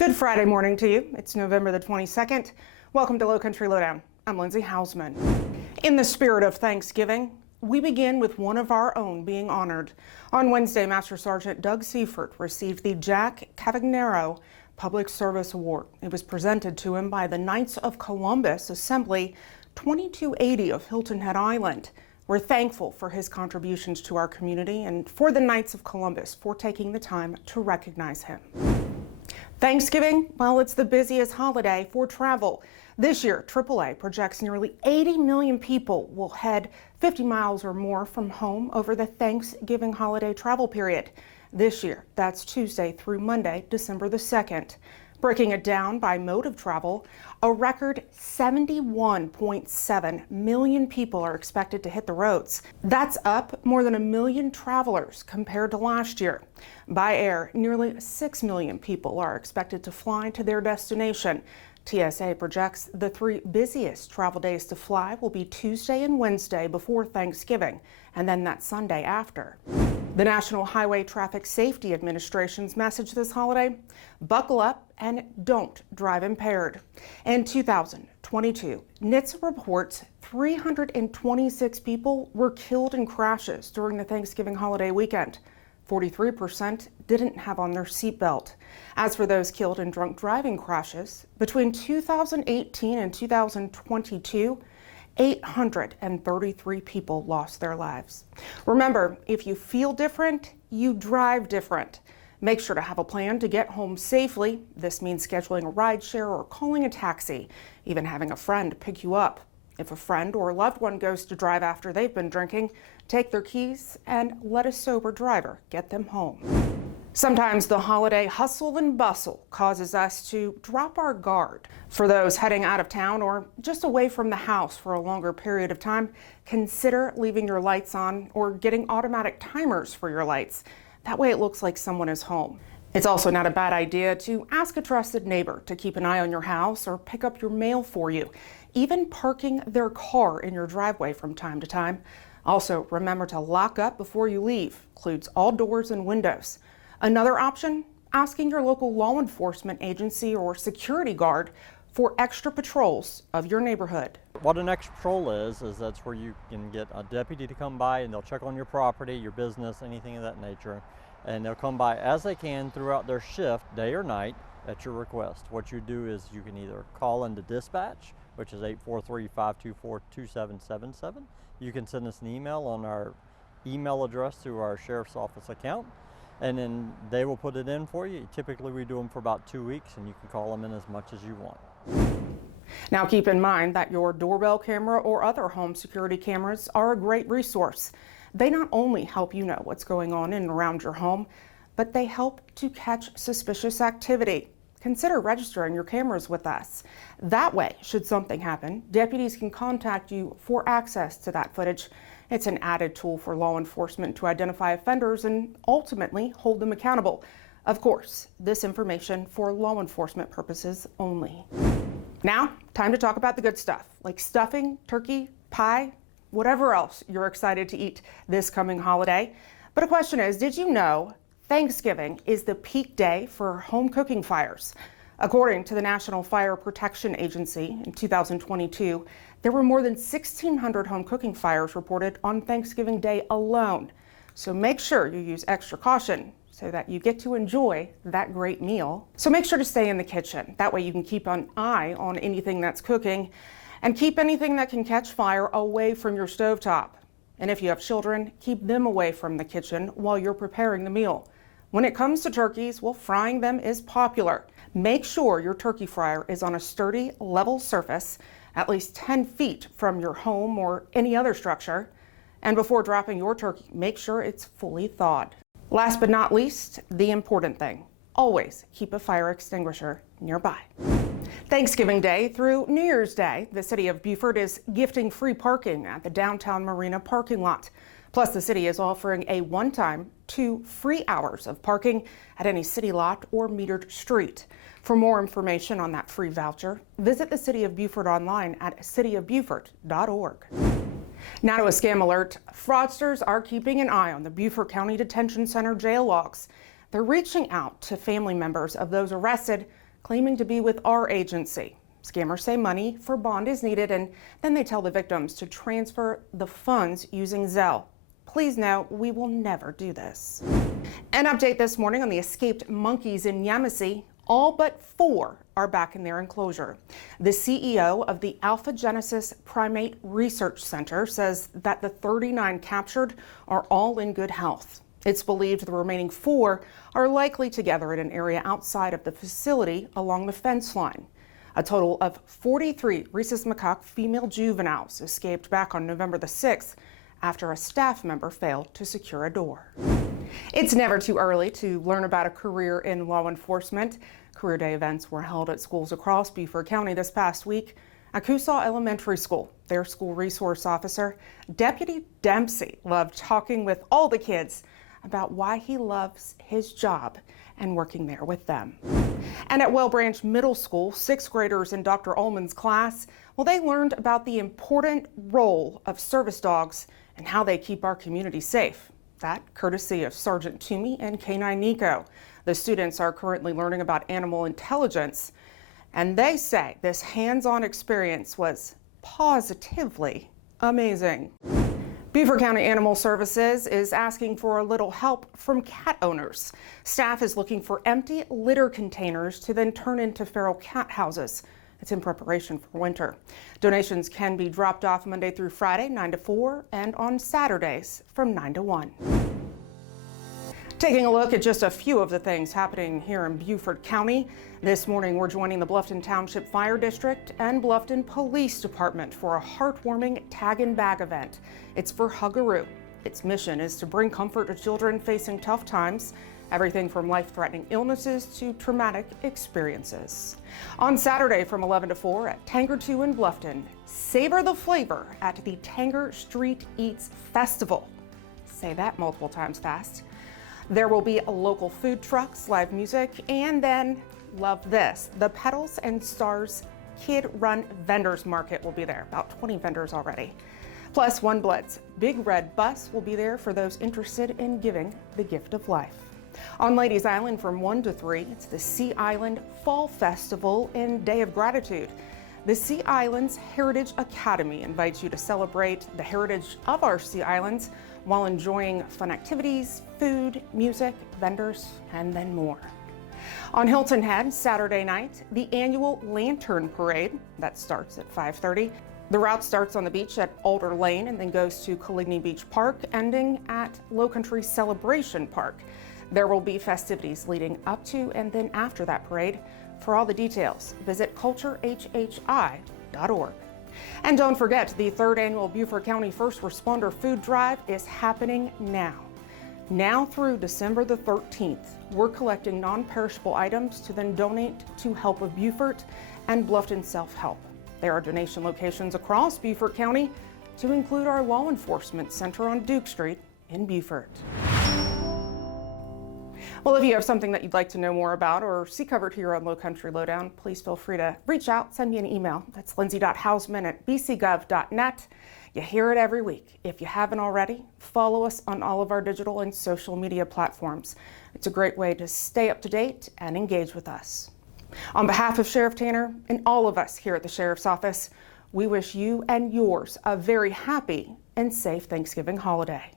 Good Friday morning to you. It's November the 22nd. Welcome to Lowcountry Lowdown. I'm Lindsay Hausman. In the spirit of Thanksgiving, we begin with one of our own being honored. On Wednesday, Master Sergeant Doug Seifert received the Jack Cavagnaro Public Service Award. It was presented to him by the Knights of Columbus Assembly 2280 of Hilton Head Island. We're thankful for his contributions to our community and for the Knights of Columbus for taking the time to recognize him. Thanksgiving, well, it's the busiest holiday for travel. This year, AAA projects nearly 80 million people will head 50 miles or more from home over the Thanksgiving holiday travel period. This year, that's Tuesday through Monday, December the 2nd. Breaking it down by mode of travel, a record 71.7 million people are expected to hit the roads. That's up more than 1 million travelers compared to last year. By air, nearly 6 million people are expected to fly to their destination. TSA projects the 3 busiest travel days to fly will be Tuesday and Wednesday before Thanksgiving, and then that Sunday after. The National Highway Traffic Safety Administration's message this holiday: buckle up and don't drive impaired. In 2022, NHTSA reports 326 people were killed in crashes during the Thanksgiving holiday weekend. 43% didn't have on their seatbelt. As for those killed in drunk driving crashes, between 2018 and 2022, 833 people lost their lives. Remember, if you feel different, you drive different. Make sure to have a plan to get home safely. This means scheduling a rideshare or calling a taxi, even having a friend pick you up. If a friend or loved one goes to drive after they've been drinking, take their keys and let a sober driver get them home. Sometimes the holiday hustle and bustle causes us to drop our guard. For those heading out of town or just away from the house for a longer period of time, consider leaving your lights on or getting automatic timers for your lights. That way it looks like someone is home. It's also not a bad idea to ask a trusted neighbor to keep an eye on your house or pick up your mail for you. Even parking their car in your driveway from time to time. Also, remember to lock up before you leave. Includes all doors and windows. Another option, asking your local law enforcement agency or security guard for extra patrols of your neighborhood. What an extra patrol is that's where you can get a deputy to come by and they'll check on your property, your business, anything of that nature. And they'll come by as they can throughout their shift, day or night, at your request. What you do is you can either call into dispatch, which is 843-524-2777. You can send us an email on our email address through our sheriff's office account, and then they will put it in for you. Typically we do them for about 2 weeks, and you can call them in as much as you want. Now keep in mind that your doorbell camera or other home security cameras are a great resource. They not only help you know what's going on in and around your home, but they help to catch suspicious activity. Consider registering your cameras with us. That way, should something happen, deputies can contact you for access to that footage. It's an added tool for law enforcement to identify offenders and ultimately hold them accountable. Of course, this information for law enforcement purposes only. Now, time to talk about the good stuff, like stuffing, turkey, pie, whatever else you're excited to eat this coming holiday. But a question is, did you know Thanksgiving is the peak day for home cooking fires? According to the National Fire Protection Agency, in 2022, there were more than 1,600 home cooking fires reported on Thanksgiving Day alone. So make sure you use extra caution so that you get to enjoy that great meal. So make sure to stay in the kitchen. That way you can keep an eye on anything that's cooking and keep anything that can catch fire away from your stovetop. And if you have children, keep them away from the kitchen while you're preparing the meal. When it comes to turkeys, well, frying them is popular. Make sure your turkey fryer is on a sturdy, level surface, at least 10 feet from your home or any other structure. And before dropping your turkey, make sure it's fully thawed. Last but not least, the important thing, always keep a fire extinguisher nearby. Thanksgiving Day through New Year's Day, the city of Beaufort is gifting free parking at the downtown marina parking lot. Plus, the city is offering a one-time 2 free hours of parking at any city lot or metered street. For more information on that free voucher, visit the City of Beaufort online at cityofbeaufort.org. Now to a scam alert. Fraudsters are keeping an eye on the Beaufort County Detention Center jail logs. They're reaching out to family members of those arrested claiming to be with our agency. Scammers say money for bond is needed, and then they tell the victims to transfer the funds using Zelle. Please know, we will never do this. An update this morning on the escaped monkeys in Yemassee. All but 4 are back in their enclosure. The CEO of the Alpha Genesis Primate Research Center says that the 39 captured are all in good health. It's believed the remaining 4 are likely together in an area outside of the facility along the fence line. A total of 43 rhesus macaque female juveniles escaped back on November the 6th after a staff member failed to secure a door. It's never too early to learn about a career in law enforcement. Career Day events were held at schools across Beaufort County this past week. At Coosa Elementary School, their school resource officer, Deputy Dempsey, loved talking with all the kids about why he loves his job and working there with them. And at Well Branch Middle School, 6th graders in Dr. Ullman's class, well, they learned about the important role of service dogs and how they keep our community safe. That courtesy of Sergeant Toomey and K9 Niko. The students are currently learning about animal intelligence, and they say this hands-on experience was positively amazing. Beaufort County Animal Services is asking for a little help from cat owners. Staff is looking for empty litter containers to then turn into feral cat houses. It's in preparation for winter. Donations can be dropped off Monday through Friday, 9 to 4, and on Saturdays from 9 to 1. Taking a look at just a few of the things happening here in Beaufort County. This morning, we're joining the Bluffton Township Fire District and Bluffton Police Department for a heartwarming tag and bag event. It's for Huggaroo. Its mission is to bring comfort to children facing tough times, everything from life-threatening illnesses to traumatic experiences. On Saturday from 11 to 4 at Tanger 2 in Bluffton, savor the flavor at the Tanger Street Eats Festival. Say that multiple times fast. There will be local food trucks, live music, and then, love this, the Petals and Stars Kid-Run Vendors Market will be there. About 20 vendors already. Plus, One Blood's Big Red Bus will be there for those interested in giving the gift of life. On Ladies Island from 1 to 3, it's the Sea Island Fall Festival and Day of Gratitude. The Sea Islands Heritage Academy invites you to celebrate the heritage of our Sea Islands while enjoying fun activities, food, music, vendors, and then more. On Hilton Head, Saturday night, the annual Lantern Parade, that starts at 5:30. The route starts on the beach at Alder Lane and then goes to Coligny Beach Park, ending at Lowcountry Celebration Park. There will be festivities leading up to and then after that parade. For all the details, visit culturehhi.org. And don't forget, the 3rd annual Beaufort County First Responder Food Drive is happening now. Now through December the 13th, we're collecting non-perishable items to then donate to Help of Beaufort and Bluffton Self-Help. There are donation locations across Beaufort County, to include our law enforcement center on Duke Street in Beaufort. Well, if you have something that you'd like to know more about or see covered here on Lowcountry Lowdown, please feel free to reach out, send me an email. That's lindsay.hausman@bcgov.net. You hear it every week. If you haven't already, follow us on all of our digital and social media platforms. It's a great way to stay up to date and engage with us. On behalf of Sheriff Tanner and all of us here at the Sheriff's Office, we wish you and yours a very happy and safe Thanksgiving holiday.